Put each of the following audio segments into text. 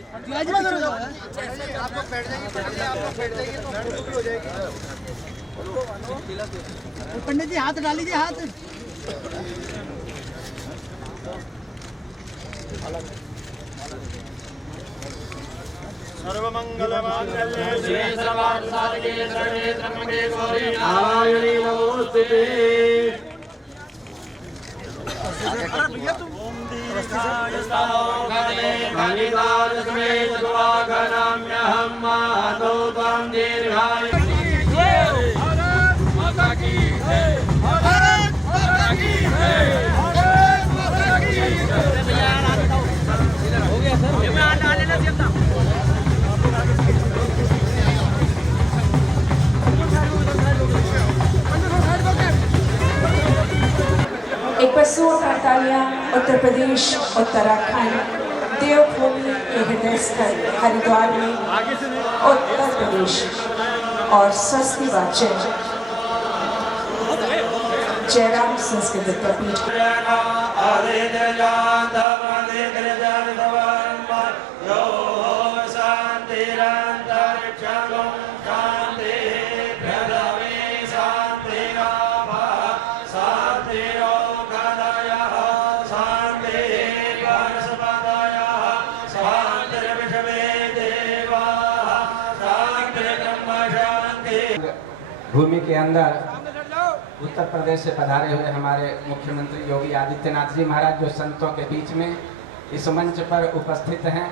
आप लोग बैठ जाइए, तो फोटो भी हो जाएगी। पंडित जी हाथ डालीजिए, हाथ। सर्वमंगलमांगल्ये शिवे सर्वार्थसाधके शरण्ये त्र्यंबके गौरी नारायणी नमोस्तुते। ओम दीर्घाय स्तमोघने भगितारस्मे चतुराघनाम्यहं मातो त्वं दीर्घाय। भारत माता की जय, भारत माता की जय, भारत माता की जय। हो गया सर, मैं आ लेना सीधा। एक बार जोरदार तालियां उत्तर प्रदेश उत्तराखंड देवभूमि के हृदय स्थल हरिद्वार में उत्तर प्रदेश और स्वस्ति वाचन जयराम संस्कृत विद्यापीठ भूमि के अंदर उत्तर प्रदेश से पधारे हुए हमारे मुख्यमंत्री योगी आदित्यनाथ जी महाराज जो संतों के बीच में इस मंच पर उपस्थित हैं,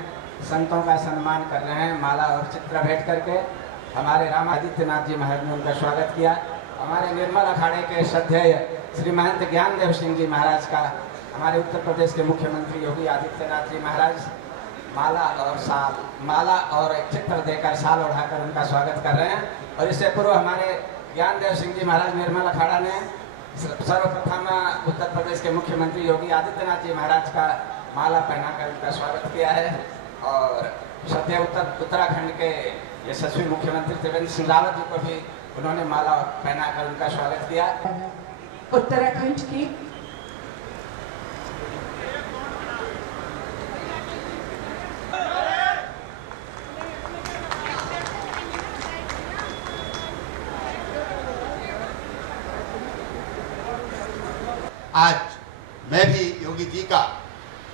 संतों का सम्मान कर रहे हैं माला और चित्र भेंट करके। हमारे राम आदित्यनाथ जी महाराज ने उनका स्वागत किया। हमारे निर्मल अखाड़े के श्रद्धेय श्री महंत ज्ञानदेव सिंह जी महाराज का हमारे उत्तर प्रदेश के मुख्यमंत्री योगी आदित्यनाथ जी महाराज माला और एक चित्र देकर शाल ओढ़ाकर उनका स्वागत कर रहे हैं। और इससे पूर्व हमारे ज्ञानदेव सिंह जी महाराज निर्मल अखाड़ा ने सर्वप्रथम उत्तर प्रदेश के मुख्यमंत्री योगी आदित्यनाथ जी महाराज का माला पहनाकर उनका स्वागत किया है। और श्रद्धेय उत्तराखंड के यशस्वी मुख्यमंत्री त्रिवेंद्र सिंह रावत जी को भी उन्होंने माला पहनाकर उनका स्वागत किया। उत्तराखंड की आज मैं भी योगी जी का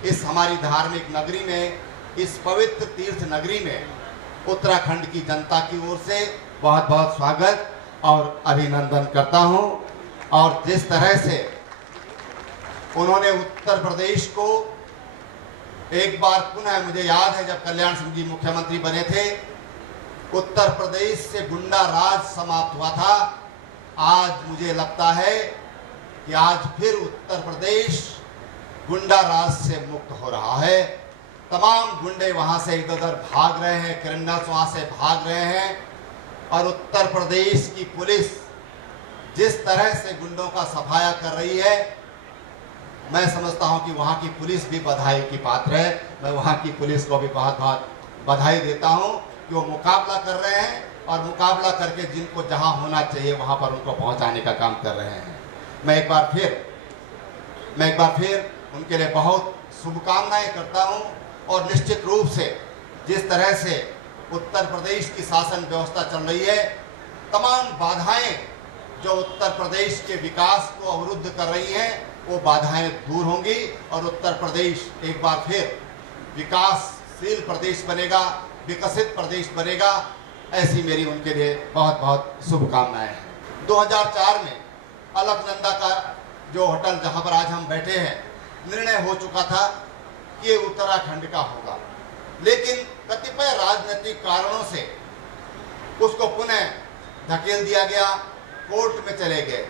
इस हमारी धार्मिक नगरी में, इस पवित्र तीर्थ नगरी में उत्तराखंड की जनता की ओर से बहुत बहुत स्वागत और अभिनंदन करता हूं। और जिस तरह से उन्होंने उत्तर प्रदेश को एक बार पुनः, मुझे याद है जब कल्याण सिंह जी मुख्यमंत्री बने थे, उत्तर प्रदेश से गुंडा राज समाप्त हुआ था। आज मुझे लगता है कि आज फिर उत्तर प्रदेश गुंडा राज से मुक्त हो रहा है। तमाम गुंडे वहां से इधर उधर भाग रहे हैं, क्रिमिनल्स वहां से भाग रहे हैं। और उत्तर प्रदेश की पुलिस जिस तरह से गुंडों का सफाया कर रही है, मैं समझता हूं कि वहां की पुलिस भी बधाई की पात्र है। मैं वहां की पुलिस को भी बहुत बहुत बधाई देता हूं कि वो मुकाबला कर रहे हैं और मुकाबला करके जिनको जहां होना चाहिए वहां पर उनको पहुंचाने का काम कर रहे हैं। मैं एक बार फिर उनके लिए बहुत शुभकामनाएं करता हूं। और निश्चित रूप से जिस तरह से उत्तर प्रदेश की शासन व्यवस्था चल रही है, तमाम बाधाएं जो उत्तर प्रदेश के विकास को अवरुद्ध कर रही हैं, वो बाधाएं दूर होंगी और उत्तर प्रदेश एक बार फिर विकासशील प्रदेश बनेगा, विकसित प्रदेश बनेगा। ऐसी मेरी उनके लिए बहुत बहुत शुभकामनाएं हैं। 2004 में अलकनंदा का जो होटल जहां पर आज हम बैठे हैं, निर्णय हो चुका था कि ये उत्तराखंड का होगा, लेकिन कतिपय राजनीतिक कारणों से उसको पुनः धकेल दिया गया, कोर्ट में चले गए।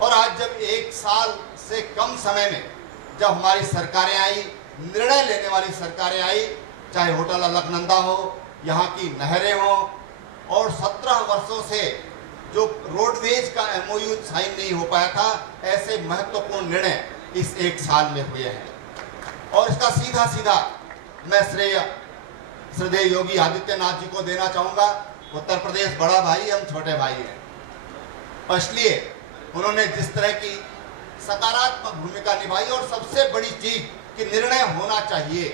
और आज जब 1 साल से कम समय में जब हमारी सरकारें आई, निर्णय लेने वाली सरकारें आई, चाहे होटल अलकनंदा हो, यहाँ की नहरें हो, और 17 वर्षों से जो रोडवेज का MOU साइन नहीं हो पाया था, ऐसे महत्वपूर्ण निर्णय इस 1 साल में हुए हैं। और इसका सीधा सीधा मैं श्रद्धेय योगी आदित्यनाथ जी को देना चाहूँगा। उत्तर प्रदेश बड़ा भाई, हम छोटे भाई हैं, और इसलिए उन्होंने जिस तरह की सकारात्मक भूमिका निभाई। और सबसे बड़ी चीज कि निर्णय होना चाहिए,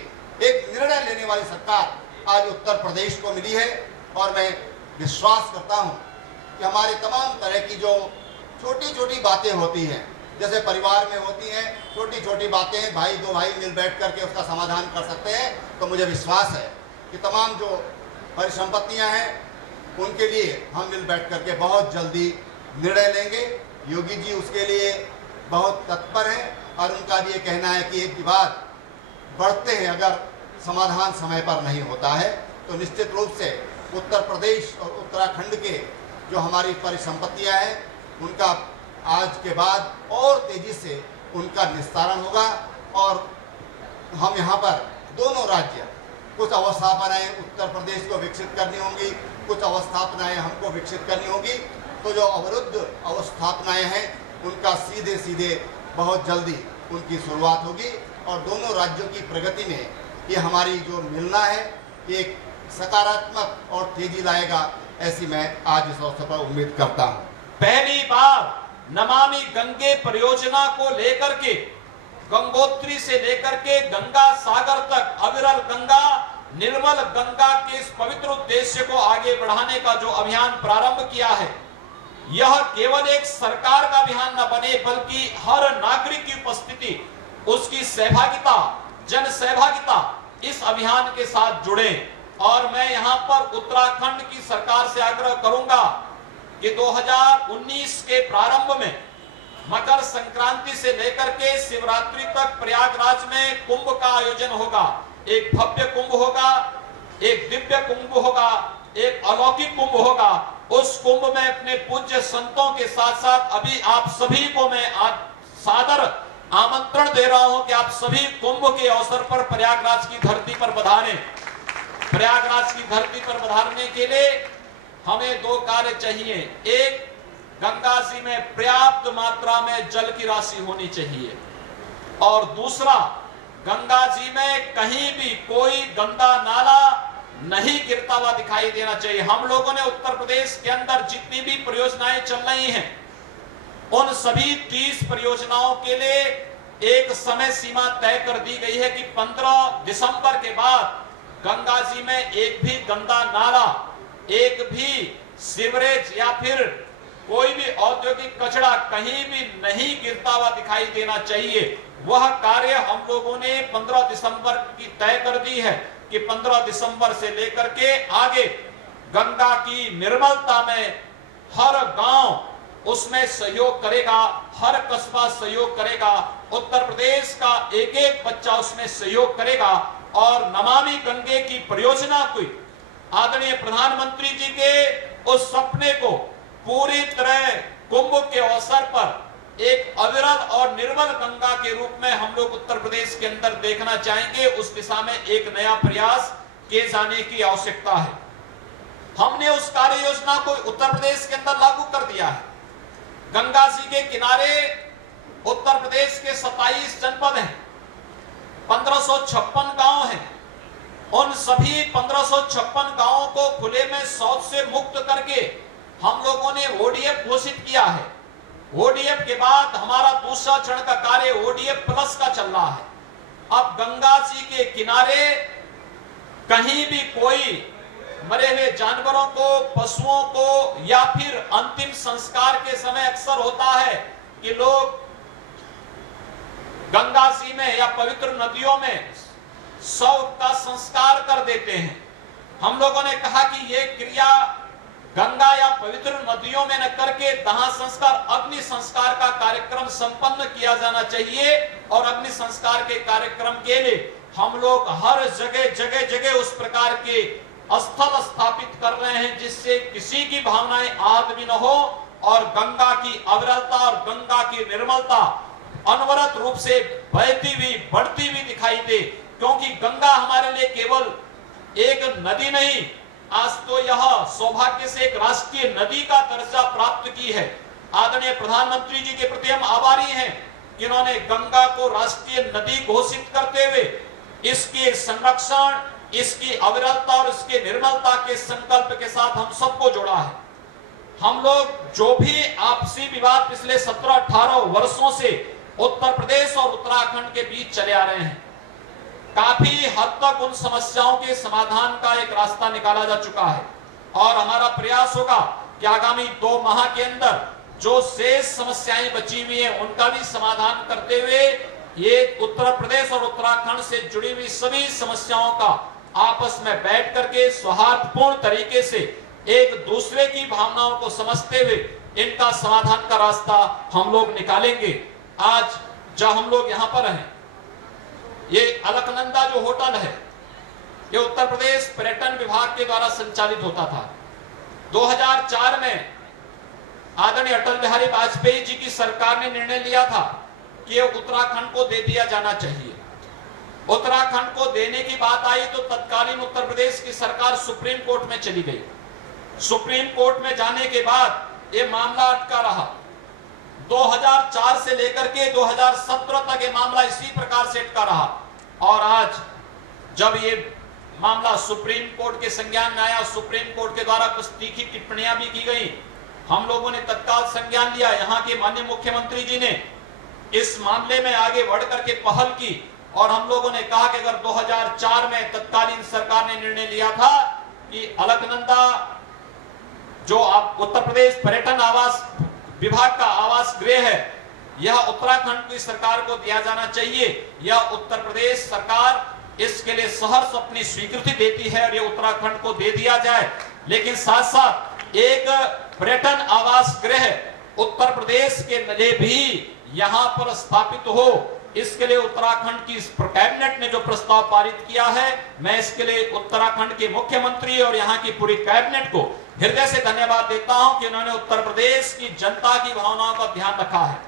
एक निर्णय लेने वाली सरकार आज उत्तर प्रदेश को मिली है। और मैं विश्वास करता हूं कि हमारे तमाम तरह की जो छोटी छोटी बातें होती हैं, जैसे परिवार में होती हैं छोटी छोटी बातें, भाई दो भाई मिल बैठ करके उसका समाधान कर सकते हैं, तो मुझे विश्वास है कि तमाम जो परिसंपत्तियां हैं उनके लिए हम मिल बैठ करके बहुत जल्दी निर्णय लेंगे। योगी जी उसके लिए बहुत तत्पर हैं और उनका भी ये कहना है कि एक विवाद बढ़ते हैं अगर समाधान समय पर नहीं होता है तो निश्चित रूप से उत्तर प्रदेश और उत्तराखंड के जो हमारी परिसंपत्तियां हैं उनका आज के बाद और तेजी से उनका निस्तारण होगा। और हम यहाँ पर दोनों राज्य कुछ अवस्थापनाएं उत्तर प्रदेश को विकसित करनी होंगी, कुछ अवस्थापनाएं हमको विकसित करनी होगी। तो जो अवरुद्ध अवस्थापनाएं हैं उनका सीधे सीधे बहुत जल्दी उनकी शुरुआत होगी और दोनों राज्यों की प्रगति में ये हमारी जो मिलना है एक सकारात्मक और तेजी लाएगा, ऐसी मैं आज इस अवसर पर उम्मीद करता हूँ। पहली बार नमामि गंगे परियोजना को लेकर के गंगोत्री से लेकर के गंगा सागर तक अविरल गंगा निर्मल गंगा के इस पवित्र उद्देश्य को आगे बढ़ाने का जो अभियान प्रारंभ किया है, यह केवल एक सरकार का अभियान न बने बल्कि हर नागरिक की उपस्थिति, उसकी सहभागिता, जन सहभागिता इस अभियान के साथ जुड़े। और मैं यहां पर उत्तराखंड की सरकार से आग्रह करूंगा कि 2019 के प्रारंभ में मकर संक्रांति से लेकर के शिवरात्रि तक प्रयागराज में कुंभ का आयोजन होगा। एक भव्य कुंभ होगा, एक दिव्य कुंभ होगा, एक अलौकिक कुंभ होगा। उस कुंभ में अपने पूज्य संतों के साथ साथ अभी आप सभी को मैं सादर आमंत्रण दे रहा हूं कि आप सभी कुंभ के अवसर पर प्रयागराज की धरती पर पधारें। प्रयागराज की धरती पर पधारने के लिए हमें दो कार्य चाहिए। एक, गंगा जी में पर्याप्त मात्रा में जल की राशि होनी चाहिए और दूसरा, गंगा जी में कहीं भी कोई गंदा नाला नहीं गिरता हुआ दिखाई देना चाहिए। हम लोगों ने उत्तर प्रदेश के अंदर जितनी भी परियोजनाएं चल रही हैं उन सभी 30 परियोजनाओं के लिए एक समय सीमा तय कर दी गई है कि 15 दिसंबर के बाद गंगा जी में एक भी गंदा नाला, एक भी सीवरेज या फिर कोई भी औद्योगिक कचरा कहीं भी नहीं गिरता हुआ दिखाई देना चाहिए। वह कार्य हम लोगों ने 15 दिसंबर की तय कर दी है कि 15 दिसंबर से लेकर के आगे गंगा की निर्मलता में हर गांव उसमें सहयोग करेगा, हर कस्बा सहयोग करेगा, उत्तर प्रदेश का एक एक बच्चा उसमें सहयोग करेगा और नमामि गंगे की परियोजना को आदरणीय प्रधानमंत्री जी के उस सपने को पूरी तरह कुंभ के अवसर पर एक अविरल और निर्मल गंगा के रूप में हम लोग उत्तर प्रदेश के अंदर देखना चाहेंगे। उस दिशा में एक नया प्रयास किए जाने की आवश्यकता है। हमने उस कार्य योजना को उत्तर प्रदेश के अंदर लागू कर दिया है। गंगा जी के किनारे उत्तर प्रदेश के 27 जनपद हैं, 1556 गांव हैं। उन सभी 1556 गांवों को खुले में शौच से मुक्त करके हम लोगों ने ओडीएफ घोषित किया है। ओडीएफ के बाद हमारा दूसरा चरण का कार्य ओडीएफ प्लस का चल रहा है। अब गंगा जी के किनारे कहीं भी कोई मरे हुए जानवरों को, पशुओं को या फिर अंतिम संस्कार के समय अक्सर होता है कि लोग गंगा जी में या पवित्र नदियों में शव का संस्कार कर देते हैं। हम लोगों ने कहा कि यह क्रिया गंगा या पवित्र नदियों में न करके दाह संस्कार, अग्नि संस्कार का कार्यक्रम संपन्न किया जाना चाहिए। और अग्नि संस्कार के कार्यक्रम के लिए हम लोग हर जगह जगह जगह उस प्रकार के स्थल स्थापित कर रहे हैं जिससे किसी की भावनाएं आहत भी न हो और गंगा की अविरलता और गंगा की निर्मलता अनवरत रूप से बहती हुई, बढ़ती हुई दिखाई दे। क्योंकि गंगा हमारे लिए केवल एक नदी नहीं, आज तो यह सौभाग्य से एक राष्ट्रीय नदी का दर्जा प्राप्त की है। आदरणीय प्रधानमंत्री जी के प्रति हम आभारी हैं कि उन्होंने गंगा को राष्ट्रीय नदी घोषित करते हुए इसके संरक्षण, इसकी अविरलता और इसके निर्मलता के संकल्प के साथ हम सबको जोड़ा है। हम लोग जो भी आपसी विवाद पिछले 17-18 वर्षों से उत्तर प्रदेश और उत्तराखंड के बीच चले आ रहे हैं, काफी हद तक उन समस्याओं के समाधान का एक रास्ता निकाला जा चुका है और हमारा प्रयास होगा कि आगामी 2 माह के अंदर जो शेष समस्याएं बची हुई हैं उनका भी समाधान करते हुए ये उत्तर प्रदेश और उत्तराखंड से जुड़ी हुई सभी समस्याओं का आपस में बैठ करके सौहार्दपूर्ण तरीके से एक दूसरे की भावनाओं को समझते हुए इनका समाधान का रास्ता हम लोग निकालेंगे। आज जब हम लोग यहाँ पर हैं, ये अलकनंदा जो होटल है ये उत्तर प्रदेश पर्यटन विभाग के द्वारा संचालित होता था। 2004 में आदरणीय अटल बिहारी वाजपेयी जी की सरकार ने निर्णय लिया था कि ये उत्तराखंड को दे दिया जाना चाहिए। उत्तराखंड को देने की बात आई तो तत्कालीन उत्तर प्रदेश की सरकार सुप्रीम कोर्ट में चली गई। सुप्रीम कोर्ट में जाने के बाद ये मामला अटका रहा। 2004 से लेकर के 2017 तक ये मामला इसी प्रकार से अटका रहा और आज जब ये मामला सुप्रीम कोर्ट के संज्ञान में आया, सुप्रीम कोर्ट के द्वारा कुछ तीखी टिप्पणियां भी की गई, हम लोगों ने तत्काल संज्ञान लिया। यहाँ के माननीय मुख्यमंत्री जी ने इस मामले में आगे बढ़ करके पहल की और हम लोगों ने कहा कि अगर 2004 में तत्कालीन सरकार ने निर्णय लिया था कि अलकनंदा जो उत्तर प्रदेश पर्यटन आवास विभाग का आवास गृह है यह उत्तराखंड की सरकार को दिया जाना चाहिए, यह उत्तर प्रदेश सरकार इसके लिए सहर्ष अपनी स्वीकृति देती है और ये उत्तराखंड को दे दिया जाए। लेकिन साथ साथ एक पर्यटन आवास गृह उत्तर प्रदेश के लिए भी यहाँ पर स्थापित हो, इसके लिए उत्तराखंड की कैबिनेट ने जो प्रस्ताव पारित किया है, मैं इसके लिए उत्तराखंड के मुख्यमंत्री और यहाँ की पूरी कैबिनेट को हृदय से धन्यवाद देता हूं कि उन्होंने उत्तर प्रदेश की जनता की भावनाओं का ध्यान रखा है।